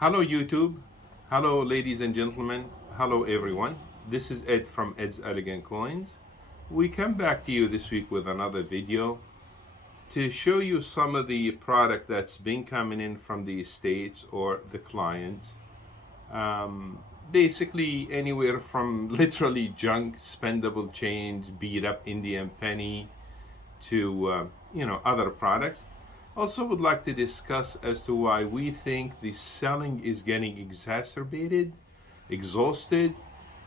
Hello, YouTube. Hello, ladies and gentlemen. Hello, everyone. This is Ed from Ed's Elegant Coins. We come back to you this week with another video to show you some of the product that's been coming in from the estates or the clients. Basically, anywhere from literally junk, spendable change, beat up Indian penny to other products. Also would like to discuss as to why we think the selling is getting exacerbated, exhausted,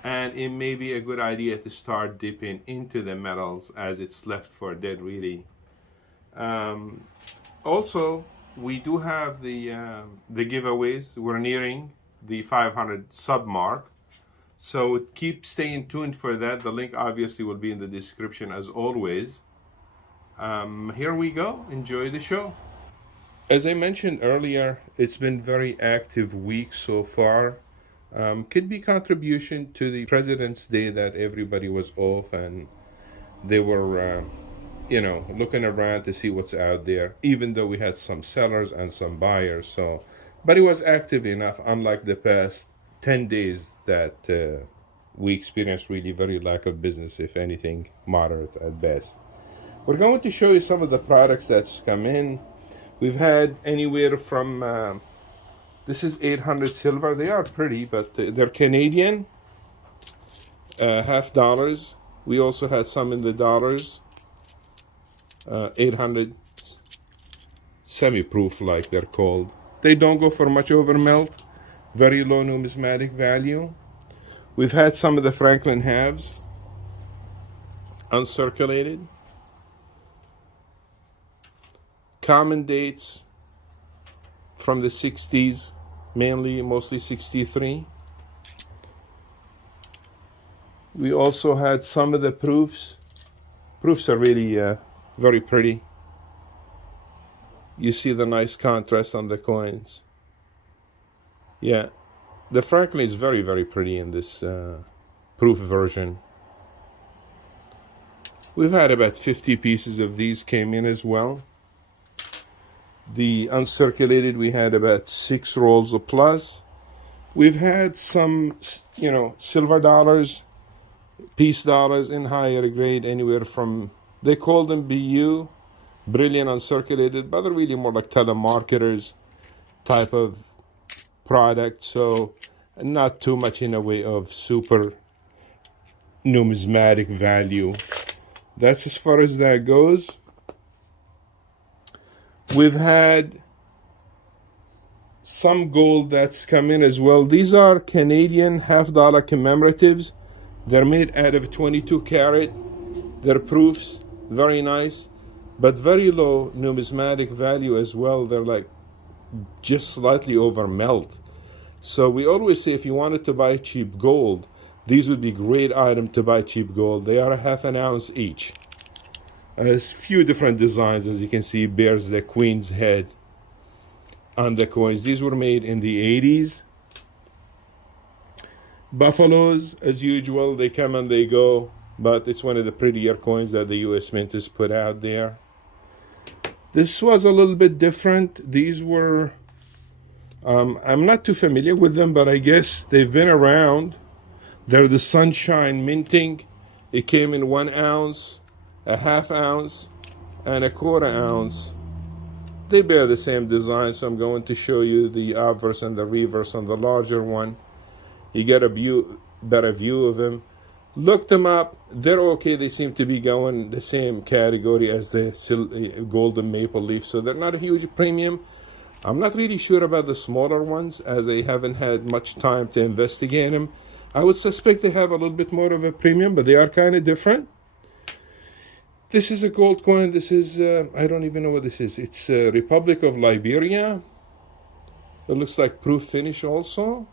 and it may be a good idea to start dipping into the metals as it's left for dead, really. Also, we do have the giveaways. We're nearing the 500 sub mark, so keep staying tuned for that. The link obviously will be in the description as always. Here we go. Enjoy the show. As I mentioned earlier, it's been very active week so far. Could be contribution to the President's Day that everybody was off and they were, looking around to see what's out there. Even though we had some sellers and some buyers, but it was active enough. Unlike the past 10 days that we experienced really very lack of business, if anything, moderate at best. We're going to show you some of the products that's come in. We've had anywhere from, this is 800 silver. They are pretty, but they're Canadian, $half. We also had some in the dollars, 800 semi-proof, like they're called. They don't go for much over melt, very low numismatic value. We've had some of the Franklin halves, uncirculated. Common dates from the 60s, mostly 63. We also had some of the proofs. Proofs are really very pretty. You see the nice contrast on the coins. Yeah, the Franklin is very, very pretty in this proof version. We've had about 50 pieces of these came in as well. The uncirculated, we had about 6 rolls of plus. We've had some, silver dollars, piece dollars in higher grade, anywhere from, they call them BU, brilliant uncirculated, but they're really more like telemarketers type of product. So not too much in a way of super numismatic value. That's as far as that goes. We've had some gold that's come in as well. These are Canadian $half commemoratives. They're made out of 22 karat. They're proofs, very nice, but very low numismatic value as well. They're like just slightly over melt. So we always say if you wanted to buy cheap gold, these would be great item to buy cheap gold. They are a half an ounce each. There's few different designs, as you can see, bears the queen's head on the coins. These were made in the 80s. Buffaloes, as usual, they come and they go, but it's one of the prettier coins that the US Mint has put out there. This was a little bit different. These were, I'm not too familiar with them, but I guess they've been around. They're the Sunshine Minting. It came in 1 ounce, a half ounce, and a quarter ounce. They bear the same design, so I'm going to show you the obverse and the reverse on the larger one. You get a better view of them. Look them up. They're okay. They seem to be going the same category as the golden maple leaf, so they're not a huge premium. I'm not really sure about the smaller ones, as I haven't had much time to investigate them. I would suspect they have a little bit more of a premium, but they are kind of different. This is a gold coin. This is, I don't even know what this is. It's Republic of Liberia. It looks like proof finish also.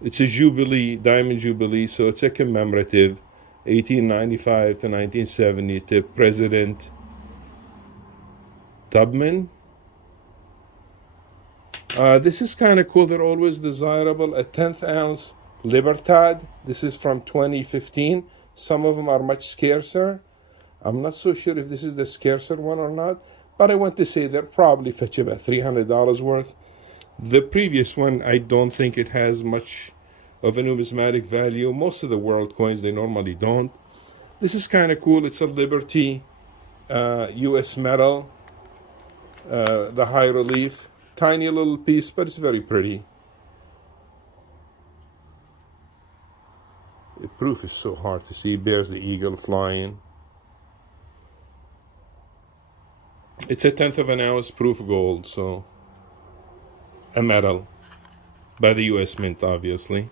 It's a Jubilee, Diamond Jubilee, so it's a commemorative, 1895 to 1970 to President Tubman. This is kind of cool. They're always desirable. A 10th ounce Libertad. This is from 2015. Some of them are much scarcer. I'm not so sure if this is the scarcer one or not, but I want to say they're probably fetch about $300 worth. The previous one, I don't think it has much of a numismatic value. Most of the world coins, they normally don't. This is kind of cool. It's a Liberty US metal, the high relief. Tiny little piece, but it's very pretty. The proof is so hard to see. Bears the eagle flying. It's a 1/10 of an ounce proof gold, so a metal by the US Mint, obviously.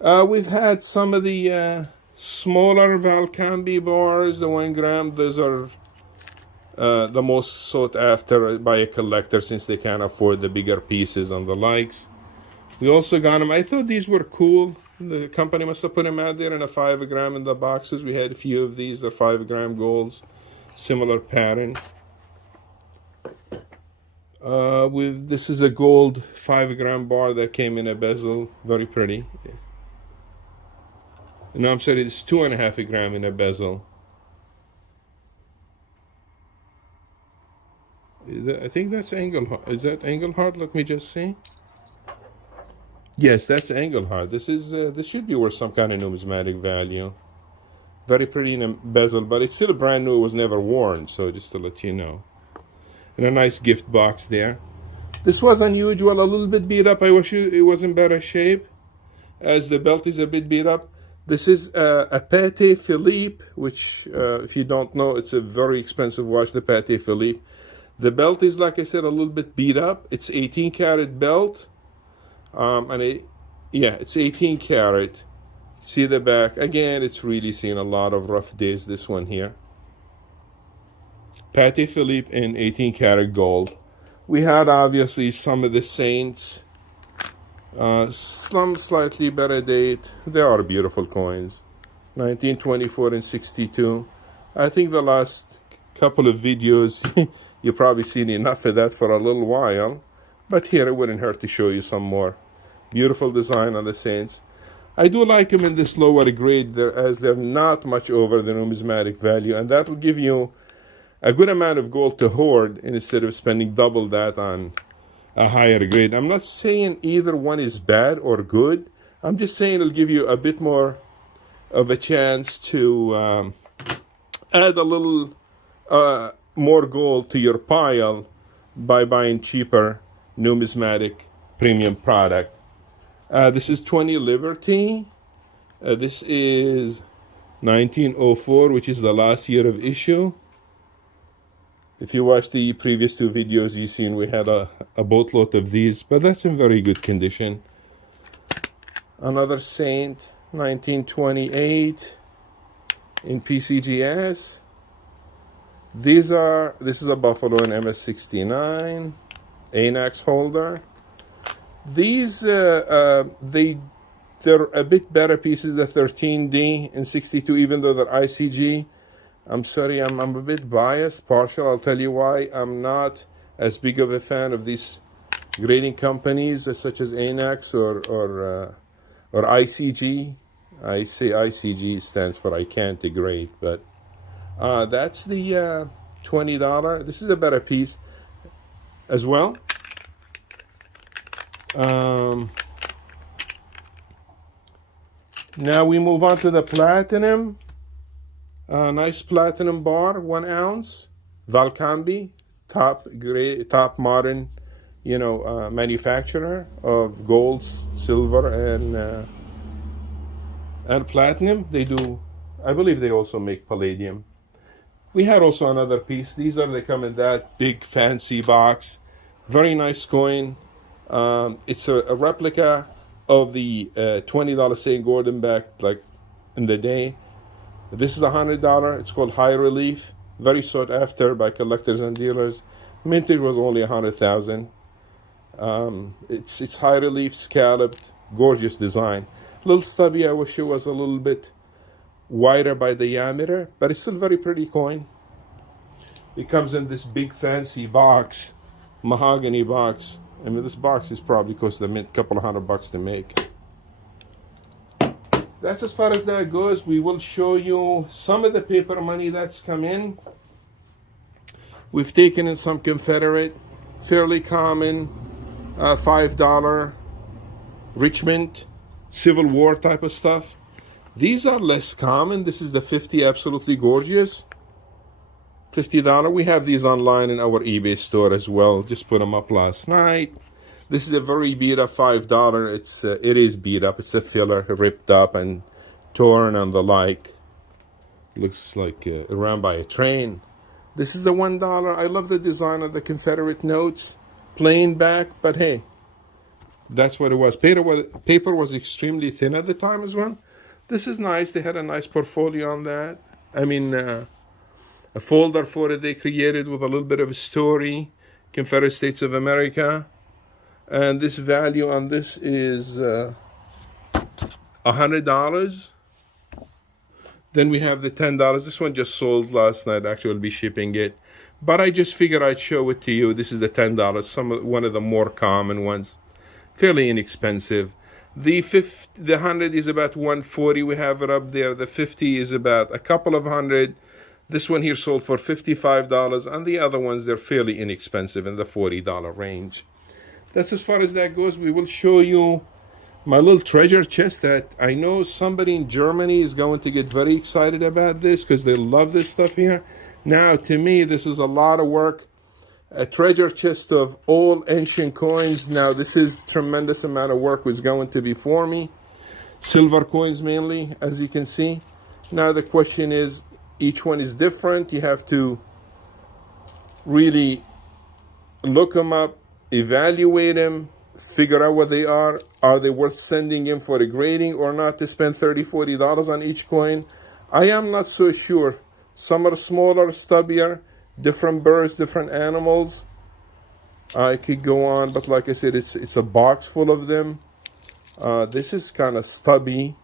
We've had some of the smaller Valcambi bars, the 1 gram. Those are the most sought after by a collector since they can't afford the bigger pieces and the likes. We also got them. I thought these were cool. The company must have put them out there in a 5 gram in the boxes. We had a few of these, the 5 gram golds, similar pattern. This is a gold 5 gram bar that came in a bezel, very pretty. No, I'm sorry, it's 2.5 gram in a bezel. I think that's Engelhard. Is that Engelhard? Let me just see. Yes, that's Engelhard. This should be worth some kind of numismatic value. Very pretty in a bezel, but it's still brand new. It was never worn, so just to let you know. And a nice gift box there. This was unusual, a little bit beat up. I wish it was in better shape, as the belt is a bit beat up. This is a Patek Philippe, which, if you don't know, it's a very expensive watch, the Patek Philippe. The belt is, like I said, a little bit beat up. It's 18 karat belt. It's 18 karat. See the back. Again, it's really seen a lot of rough days, this one here. Patek Philippe in 18 karat gold. We had, obviously, some of the Saints. Some slightly better date. They are beautiful coins. 1924 and 62. I think the last couple of videos, you've probably seen enough of that for a little while. But here, it wouldn't hurt to show you some more. Beautiful design on the Saints. I do like them in this lower grade, as they're not much over the numismatic value. And that will give you a good amount of gold to hoard instead of spending double that on a higher grade. I'm not saying either one is bad or good. I'm just saying it'll give you a bit more of a chance to add a little more gold to your pile by buying cheaper numismatic premium product. This is 20 Liberty. This is 1904, which is the last year of issue. If you watch the previous two videos, you've seen we had a boatload of these, but that's in very good condition. Another Saint, 1928 in PCGS. This is a Buffalo and MS69 ANAX holder. These they're a bit better pieces, the 13D and 62, even though they're ICG. I'm sorry, I'm a bit biased, partial. I'll tell you why. I'm not as big of a fan of these grading companies such as ANAX or ICG. I say ICG stands for I can't grade, but that's the $20. This is a better piece as well. Now we move on to the platinum. Nice platinum bar, 1 ounce. Valcambi, top modern, manufacturer of gold, silver, and platinum. They do, I believe they also make palladium. We had also another piece. They come in that big fancy box. Very nice coin. It's a replica of the $20 St. Gordon back like in the day. This is $100. It's called High Relief. Very sought after by collectors and dealers. Mintage was only 100,000. It's high relief, scalloped, gorgeous design. A little stubby. I wish it was a little bit wider by diameter, but it's still very pretty coin. It comes in this big fancy box, mahogany box. I mean, this box is probably cost the mint a couple of $100 to make. That's as far as that goes. We will show you some of the paper money that's come in. We've taken in some Confederate, fairly common, $5 Richmond, Civil War type of stuff. These are less common. This is the 50, absolutely gorgeous. $50. We have these online in our eBay store as well. Just put them up last night. This is a very beat up $5. It is beat up. It's a filler, ripped up and torn and the like. Looks like run by a train. This is the $1. I love the design of the Confederate notes, plain back, but hey, that's what it was. Paper was extremely thin at the time as well. This is nice. They had a nice portfolio on that. I mean, a folder for it they created with a little bit of a story, Confederate States of America. And this value on this is $100. Then we have the $10. This one just sold last night. Actually, I'll be shipping it. But I just figured I'd show it to you. This is the $10. One of the more common ones. Fairly inexpensive. The 100 is about $140. We have it up there. The 50 is about a couple of hundred. This one here sold for $55. And the other ones, they're fairly inexpensive in the $40 range. That's as far as that goes. We will show you my little treasure chest that I know somebody in Germany is going to get very excited about this because they love this stuff here. Now, to me, this is a lot of work. A treasure chest of all ancient coins. Now, this is tremendous amount of work was going to be for me. Silver coins mainly, as you can see. Now, the question is, each one is different. You have to really look them up, evaluate them, figure out what they are. Are they worth sending in for a grading or not to spend $30, $40 on each coin? I am not so sure. Some are smaller, stubbier, different birds, different animals. I could go on, but like I said, it's a box full of them. This is kind of stubby.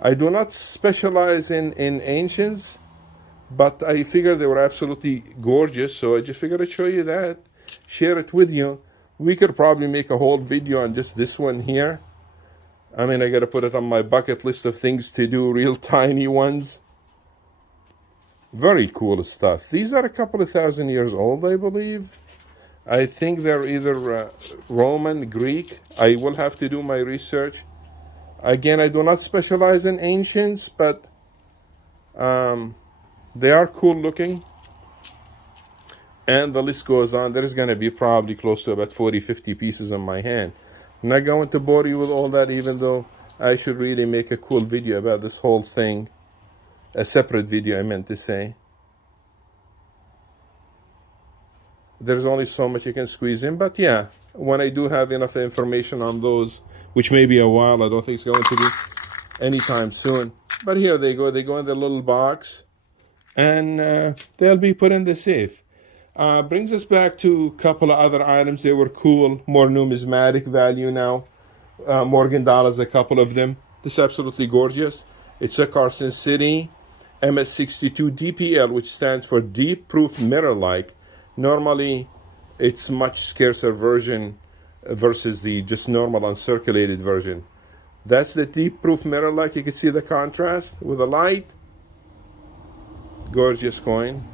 I do not specialize in ancients, but I figured they were absolutely gorgeous, so I just figured I'd show you that, share it with you. We could probably make a whole video on just this one here. I mean, I got to put it on my bucket list of things to do, real tiny ones. Very cool stuff. These are a couple of thousand years old, I believe. I think they're either Roman, Greek. I will have to do my research. Again, I do not specialize in ancients, but they are cool looking. And the list goes on. There's going to be probably close to about 40, 50 pieces in my hand. I'm not going to bore you with all that, even though I should really make a cool video about this whole thing. A separate video, I meant to say. There's only so much you can squeeze in. But yeah, when I do have enough information on those, which may be a while, I don't think it's going to be anytime soon. But here they go. They go in the little box. And they'll be put in the safe. Brings us back to a couple of other items. They were cool, more numismatic value now. Morgan dollars, a couple of them. This is absolutely gorgeous. It's a Carson City MS62 DPL, which stands for Deep Proof Mirror-like. Normally, it's much scarcer version versus the just normal uncirculated version. That's the Deep Proof Mirror-like. You can see the contrast with the light. Gorgeous coin.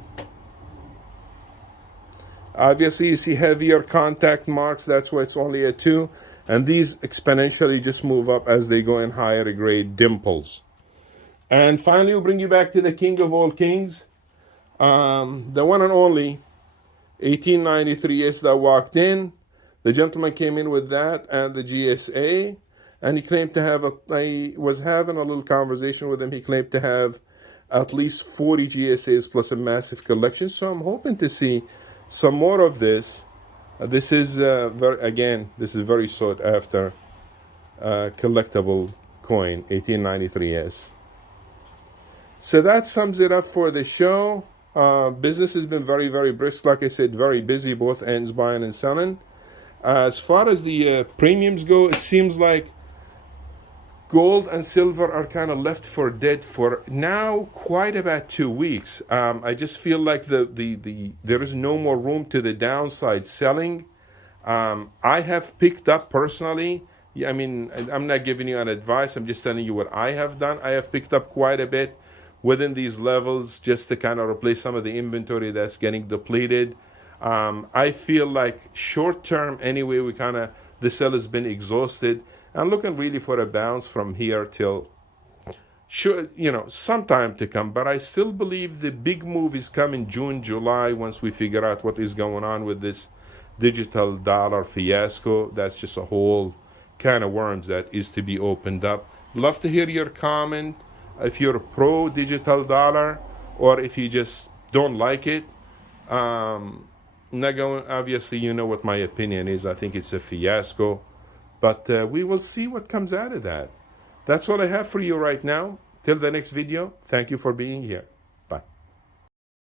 Obviously, you see heavier contact marks. That's why it's only a 2. And these exponentially just move up as they go in higher grade dimples. And finally, we'll bring you back to the king of all kings. The one and only 1893 S that walked in. The gentleman came in with that and the GSA. And he claimed to have, I was having a little conversation with him. He claimed to have at least 40 GSAs plus a massive collection. So I'm hoping to see some more of this. This is this is very sought after collectible coin, 1893S. So that sums it up for the show. Business has been very, very brisk. Like I said, very busy, both ends, buying and selling. As far as the premiums go, it seems like gold and silver are kind of left for dead for now quite about 2 weeks. I just feel like there is no more room to the downside selling. I have picked up personally. I mean, I'm not giving you an advice. I'm just telling you what I have done. I have picked up quite a bit within these levels just to kind of replace some of the inventory that's getting depleted. I feel like short term anyway, the sell has been exhausted. I'm looking really for a bounce from here till some time to come, but I still believe the big move is coming June, July, once we figure out what is going on with this digital dollar fiasco. That's just a whole can of worms that is to be opened up. Love to hear your comment if you're pro digital dollar or if you just don't like it. Not going, obviously, you know what my opinion is. I think it's a fiasco, but we will see what comes out of that. That's all I have for you right now. Till the next video, thank you for being here.